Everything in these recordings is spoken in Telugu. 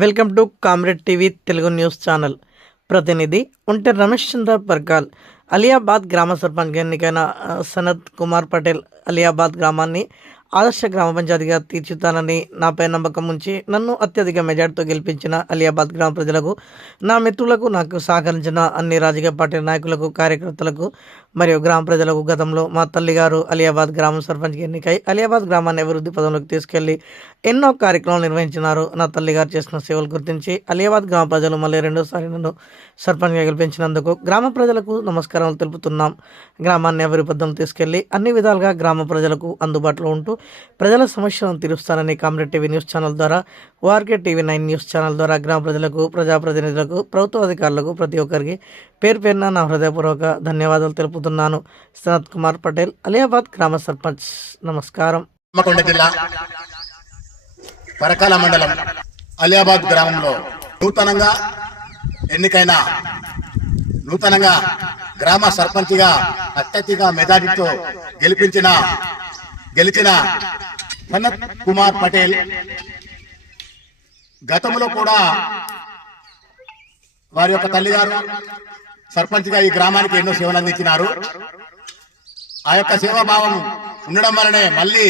Welcome to comrade TV Telugu news channel. ప్రతినిధి ఉంటే రమేష్ చంద్ర పర్కాల్. అలియాబాద్ గ్రామ సర్పంచ్ ఎన్నికైన సనత్ కుమార్ పటేల్ అలియాబాద్ గ్రామాన్ని ఆదర్శ గ్రామ పంచాయతీగా తీర్చుతానని నాపై నమ్మకం ఉంచి నన్ను అత్యధిక మెజార్టీతో గెలిపించిన అలియాబాద్ గ్రామ ప్రజలకు, నా మిత్రులకు, నాకు సహకరించిన అన్ని రాజకీయ పార్టీ నాయకులకు, కార్యకర్తలకు మరియు గ్రామ ప్రజలకు గతంలో మా తల్లిగారు అలియాబాద్ గ్రామం సర్పంచ్గా ఎన్నికై అలియాబాద్ గ్రామాన్ని అభివృద్ధి పదంలోకి తీసుకెళ్లి ఎన్నో కార్యక్రమాలు నిర్వహించినారు. నా తల్లిగారు చేసిన సేవలు గుర్తించి అలియాబాద్ గ్రామ ప్రజలు మళ్ళీ రెండోసారి నన్ను సర్పంచ్గా గెలిపించినందుకు గ్రామ ప్రజలకు నమస్కారాలు తెలుపుతున్నాం. గ్రామాన్ని అభివృద్ధి పదం తీసుకెళ్లి అన్ని విధాలుగా గ్రామ ప్రజలకు అందుబాటులో ఉంటూ ప్రజల సమస్యలను తీరుస్తానని కామ్రేడ్ టీవీ న్యూస్ ఛానల్ ద్వారా, ఓఆర్కే టీవీ 9 న్యూస్ ఛానల్ ద్వారా గ్రామ ప్రజలకు, ప్రజాప్రతినిధులకు, ప్రభుత్వ అధికారులకు ప్రతి ఒక్కరికి పేరు పేరున నా హృదయపూర్వక ధన్యవాదాలు తెలుపుతున్నాను. సనత్ కుమార్ పటేల్, అలియాబాద్ గ్రామ సర్పంచ్. నమస్కారం. హన్మకొండ జిల్లా పరకాల మండలం అలియాబాద్ గ్రామంలో నూతనంగా గ్రామ సర్పంచ్గా అత్యధిక మెజారిటీతో గెలిచిన సనత్ కుమార్ పటేల్ గతంలో కూడా వారి యొక్క తల్లిగారు సర్పంచ్గా ఈ గ్రామానికి ఎన్నో సేవలు అందించినారు. ఆ యొక్క సేవాభావం ఉండడం వల్లనే మళ్ళీ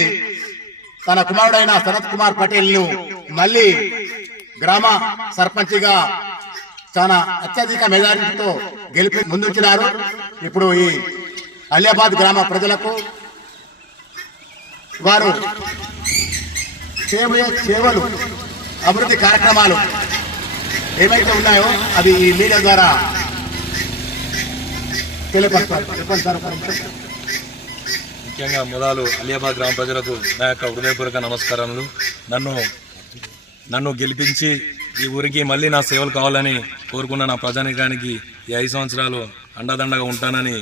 తన కుమారుడైన సనత్ కుమార్ పటేల్ ను మళ్ళీ గ్రామ సర్పంచ్గా చాలా అత్యధిక మెజారిటీతో గెలిపి ముందుంచినారు. ఇప్పుడు ఈ అలియాబాద్ గ్రామ ప్రజలకు వారు సేవలు, అభివృద్ధి కార్యక్రమాలు ఏమైతే ఉన్నాయో అది ఈ మీడియా ద్వారా తెలియపరుస్తారు. ముఖ్యంగా మొదలు అలియాబాద్ గ్రామ ప్రజలకు నా యొక్క హృదయపూర్వక నమస్కారములు. నన్ను గెలిపించి ఈ ఊరికి మళ్ళీ నా సేవలు కావాలని కోరుకున్న నా ప్రజానికానికి ఈ 5 సంవత్సరాలు అండదండగా ఉంటానని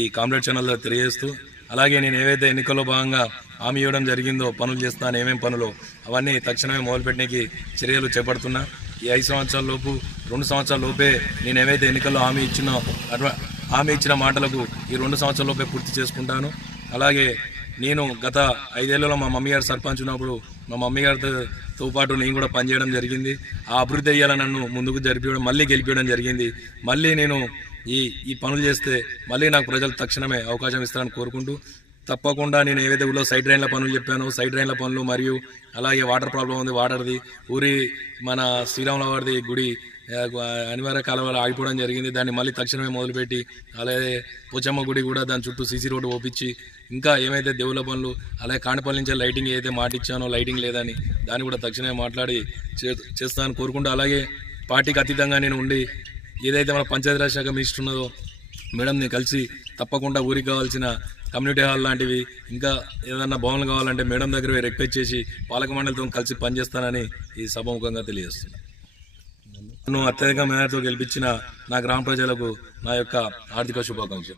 ఈ కామ్రేడ్ ఛానల్లో తెలియజేస్తూ, అలాగే నేను ఏవైతే ఎన్నికల్లో భాగంగా హామీ ఇవ్వడం జరిగిందో, పనులు చేస్తాను ఏమేమి పనులు అవన్నీ తక్షణమే మొదలుపెట్టడానికి చర్యలు చేపడుతున్నా. ఈ 5 సంవత్సరాల లోపు 2 సంవత్సరాల లోపే నేను ఏవైతే ఎన్నికల్లో హామీ ఇచ్చిన మాటలకు ఈ 2 సంవత్సరాల లోపే పూర్తి చేసుకుంటాను. అలాగే నేను గత 5 ఏళ్లలో మా మమ్మీ గారు సర్పంచ్ ఉన్నప్పుడు మా మమ్మీ గారితో పాటు నేను కూడా పనిచేయడం జరిగింది. ఆ అభివృద్ధి అయ్యేలా నన్ను ముందుకు మళ్ళీ గెలిపించడం జరిగింది. మళ్ళీ నేను ఈ పనులు చేస్తే మళ్ళీ నాకు ప్రజలు తక్షణమే అవకాశం ఇస్తారని కోరుకుంటూ, తప్పకుండా నేను ఏవైతే ఊళ్ళో సైడ్ డ్రైన్ల పనులు చెప్పానో సైడ్ డ్రైన్ల పనులు, మరియు అలాగే వాటర్ ప్రాబ్లం ఉంది, వాటర్ది మన శ్రీరాముల వారిది గుడి అనివార్య కాలంలో ఆగిపోవడం జరిగింది. దాన్ని మళ్ళీ తక్షణమే మొదలుపెట్టి, అలాగే పోచమ్మ గుడి కూడా దాని చుట్టూ సీసీ రోడ్డు ఓపించి, ఇంకా ఏమైతే దేవుళ్ళ పనులు, అలాగే కాణిపల్లి నుంచి లైటింగ్ ఏదైతే మాటిచ్చానో లైటింగ్ లేదని దాన్ని కూడా తక్షణమే మాట్లాడి చేస్తానని కోరుకుంటూ, అలాగే పార్టీకి అతీతంగా నేను ఉండి ఏదైతే మన పంచాయతీరాజ్ శాఖ మినిస్టర్ ఉన్నదో మేడంని కలిసి తప్పకుండా ఊరికి కావాల్సిన కమ్యూనిటీ హాల్ లాంటివి, ఇంకా ఏదన్నా భవన్లు కావాలంటే మేడం దగ్గర రిక్వెస్ట్ చేసి పాలక మండలితో కలిసి పనిచేస్తానని ఈ సభాముఖంగా తెలియజేస్తున్నాను. నన్ను అత్యధిక మేరతో గెలిపించిన నా గ్రామ ప్రజలకు నా యొక్క ఆర్థిక శుభాకాంక్షలు.